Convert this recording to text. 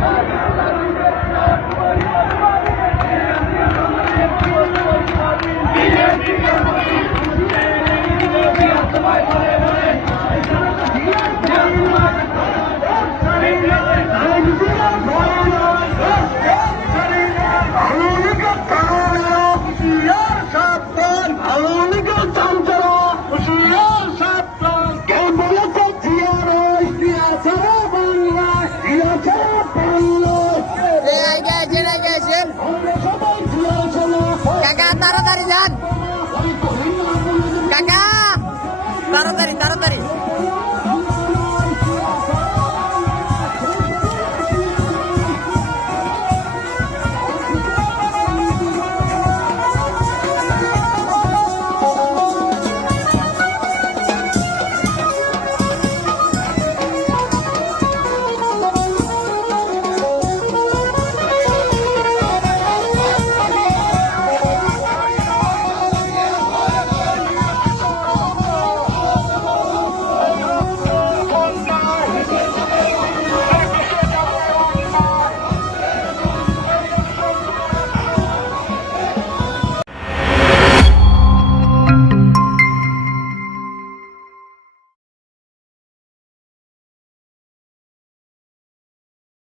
Thank you.